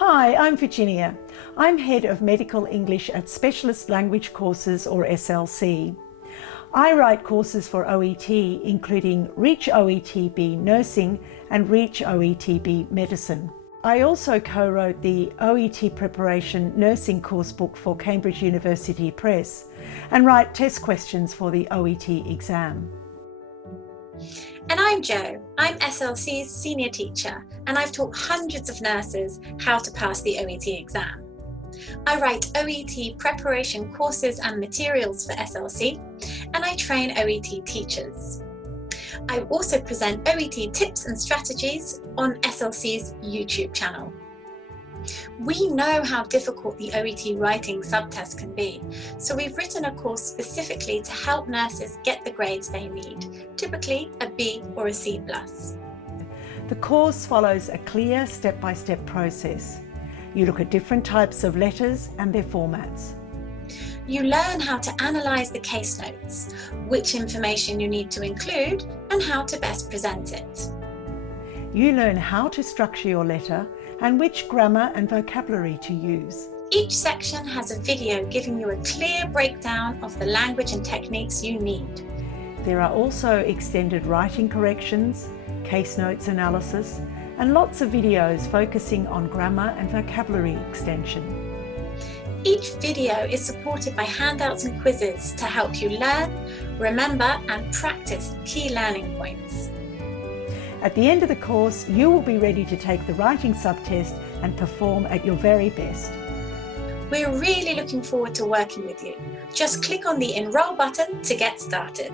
Hi, I'm Virginia. I'm Head of Medical English at Specialist Language Courses, or SLC. I write courses for OET, including Reach OET Nursing and Reach OET Medicine. I also co-wrote the OET Preparation Nursing course book for Cambridge University Press and write test questions for the OET exam. And I'm Jo. I'm SLC's senior teacher, and I've taught hundreds of nurses how to pass the OET exam. I write OET preparation courses and materials for SLC, and I train OET teachers. I also present OET tips and strategies on SLC's YouTube channel. We know how difficult the OET writing subtest can be, so we've written a course specifically to help nurses get the grades they need, typically a B or a C+. The course follows a clear step-by-step process. You look at different types of letters and their formats. You learn how to analyse the case notes, which information you need to include, and how to best present it. You learn how to structure your letter and which grammar and vocabulary to use. Each section has a video giving you a clear breakdown of the language and techniques you need. There are also extended writing corrections, case notes analysis, and lots of videos focusing on grammar and vocabulary extension. Each video is supported by handouts and quizzes to help you learn, remember, and practice key learning points. At the end of the course, you will be ready to take the writing subtest and perform at your very best. We're really looking forward to working with you. Just click on the Enroll button to get started.